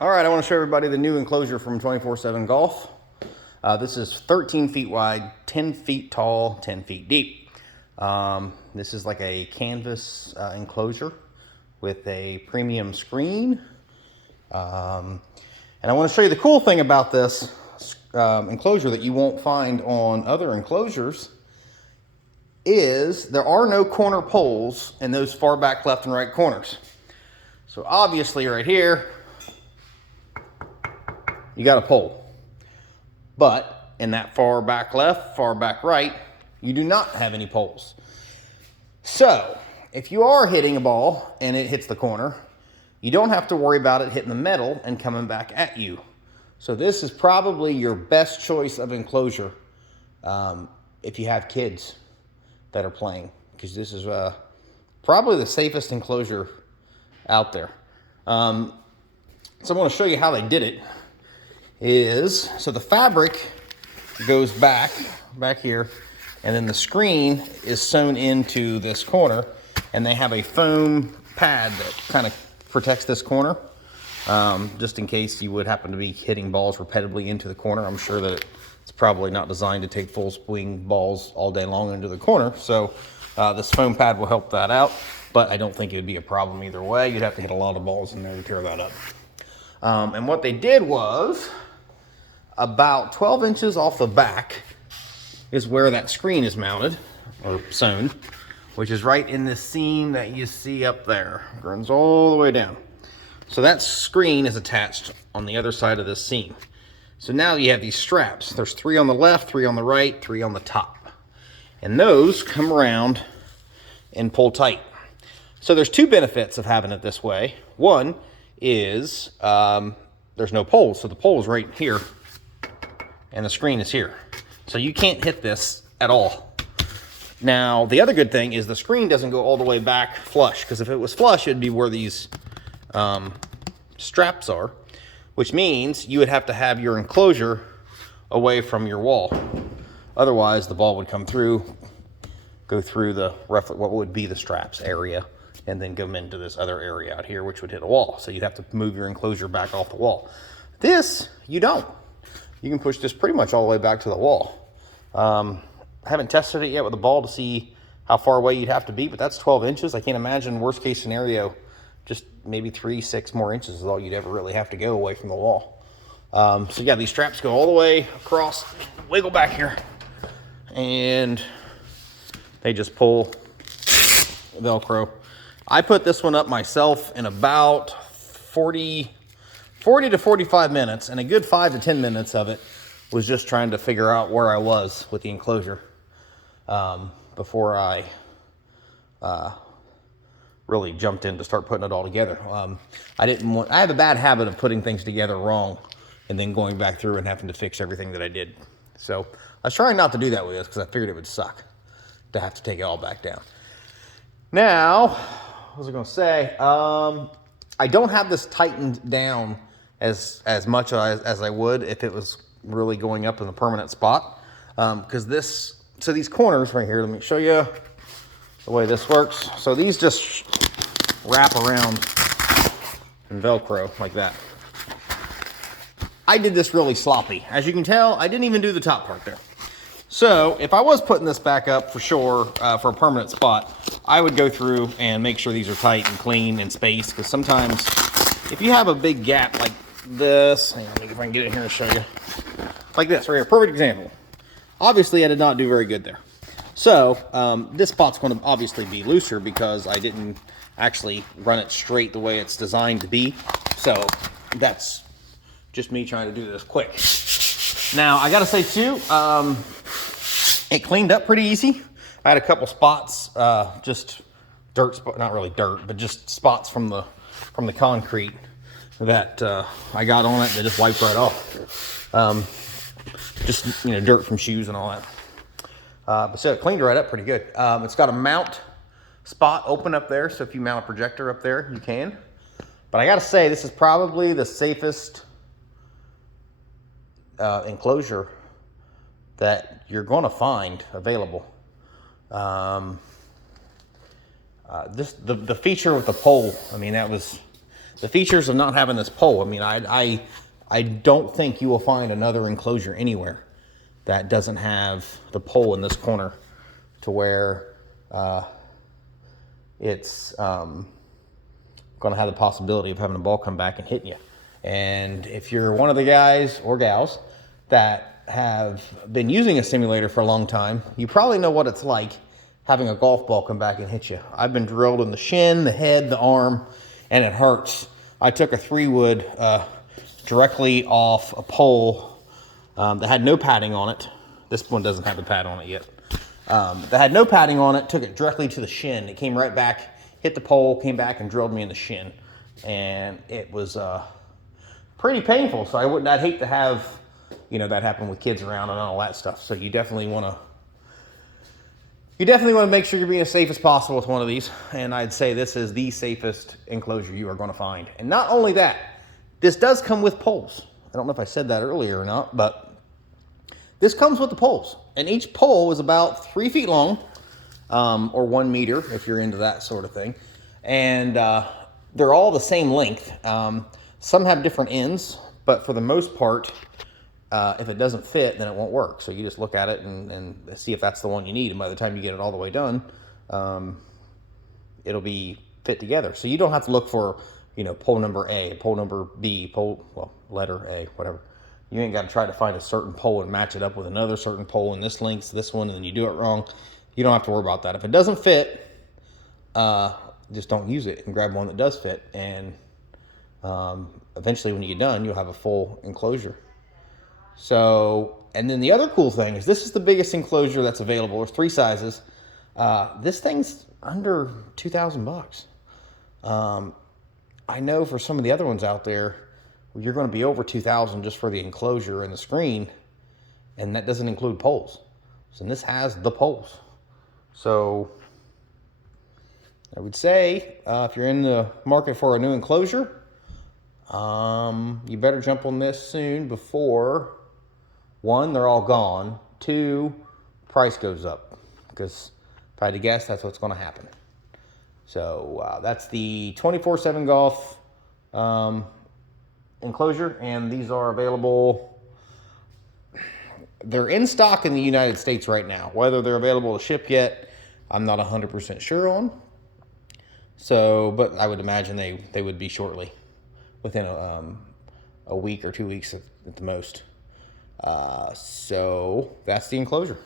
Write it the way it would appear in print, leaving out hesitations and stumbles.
All right, I want to show everybody the new enclosure from 24/7 Golf. This is 13 feet wide, 10 feet tall, 10 feet deep. This is like a canvas enclosure with a premium screen. And I want to show you the cool thing about this enclosure that you won't find on other enclosures is there are no corner poles in those far back left and right corners. So obviously right here, you got a pole. But in that far back left, far back right, you do not have any poles. So if you are hitting a ball and it hits the corner, you don't have to worry about it hitting the metal and coming back at you. So this is probably your best choice of enclosure if you have kids that are playing, because this is probably the safest enclosure out there. So I'm going to show you how they did it. So the fabric goes back here, and then the screen is sewn into this corner, and they have a foam pad that kind of protects this corner, just in case you would happen to be hitting balls repetitively into the corner. I'm sure that it's probably not designed to take full swing balls all day long into the corner, so this foam pad will help that out, but I don't think it would be a problem either way. You'd have to hit a lot of balls in there to tear that up. And what they did was, about 12 inches off the back is where that screen is mounted or sewn, which is right in this seam that you see up there. It runs all the way down. So that screen is attached on the other side of this seam. So now you have these straps. There's 3 on the left, 3 on the right, 3 on the top. And those come around and pull tight. So there's 2 benefits of having it this way. One is there's no poles. So the pole is right here and the screen is here. So you can't hit this at all. Now, the other good thing is the screen doesn't go all the way back flush, because if it was flush, it'd be where these straps are, which means you would have to have your enclosure away from your wall. Otherwise, the ball would come through, go through the what would be the straps area, and then go into this other area out here, which would hit a wall. So you'd have to move your enclosure back off the wall. This, you don't. You can push this pretty much all the way back to the wall. I haven't tested it yet with the ball to see how far away you'd have to be, but that's 12 inches. I can't imagine worst case scenario, just maybe 3-6 more inches is all you'd ever really have to go away from the wall. So yeah, these straps go all the way across, wiggle back here, and they just pull Velcro. I put this one up myself in about 40 to 45 minutes, and a good 5 to 10 minutes of it was just trying to figure out where I was with the enclosure before I really jumped in to start putting it all together. I have a bad habit of putting things together wrong and then going back through and having to fix everything that I did. So I was trying not to do that with this because I figured it would suck to have to take it all back down. Now, what was I going to say? I don't have this tightened down as much as I would if it was really going up in a permanent spot, because so these corners right here, let me show you the way this works. So these just wrap around and Velcro like that. I did this really sloppy. As you can tell, I didn't even do the top part there. So if I was putting this back up for sure for a permanent spot, I would go through and make sure these are tight and clean and spaced, because sometimes if you have a big gap like this, hang on, let me see if I can get it here and show you. Like this right here, perfect example. Obviously, I did not do very good there. So this spot's going to obviously be looser because I didn't actually run it straight the way it's designed to be. So that's just me trying to do this quick. Now, I got to say too, it cleaned up pretty easy. I had a couple spots, just dirt, not really dirt, but just spots from the concrete that I got on it that just wiped right off. Just, dirt from shoes and all that. But so it cleaned right up pretty good. It's got a mount spot open up there, so if you mount a projector up there, you can. But I gotta say, this is probably the safest enclosure that you're gonna find available. The feature with the pole, I mean, that was the features of not having this pole. I mean, I don't think you will find another enclosure anywhere that doesn't have the pole in this corner to where it's going to have the possibility of having a ball come back and hit you. And if you're one of the guys or gals that have been using a simulator for a long time, you probably know what it's like having a golf ball come back and hit you. I've been drilled in the shin, the head, the arm, and it hurts. I took a 3-wood directly off a pole that had no padding on it. This one doesn't have the pad on it yet. That had no padding on it, took it directly to the shin. It came right back, hit the pole, came back and drilled me in the shin. And it was pretty painful. So I'd hate to have, you know, that happen with kids around and all that stuff. So you definitely want to make sure you're being as safe as possible with one of these. And I'd say this is the safest enclosure you are going to find. And not only that, this does come with poles. I don't know if I said that earlier or not, but this comes with the poles. And each pole is about 3 feet long, or 1 meter if you're into that sort of thing. And they're all the same length. Some have different ends, but for the most part, if it doesn't fit, then it won't work. So you just look at it and see if that's the one you need. And by the time you get it all the way done, it'll be fit together. So you don't have to look for, you know, pole number A, pole number B, letter A, whatever. You ain't got to try to find a certain pole and match it up with another certain pole and this links to this one, and then you do it wrong. You don't have to worry about that. If it doesn't fit, just don't use it and grab one that does fit. And eventually when you get done, you'll have a full enclosure. So, and then the other cool thing is this is the biggest enclosure that's available. There's 3 sizes. This thing's under $2,000. I know for some of the other ones out there, you're going to be over $2,000 just for the enclosure and the screen, and that doesn't include poles. So this has the poles. So I would say if you're in the market for a new enclosure, you better jump on this soon before, 1, they're all gone, 2, price goes up, because if I had to guess, that's what's going to happen. So that's the 24/7 Golf enclosure, and these are available. They're in stock in the United States right now. Whether they're available to ship yet, I'm not 100% sure on. So, but I would imagine they would be shortly, within a week or 2 weeks at the most. So that's the enclosure.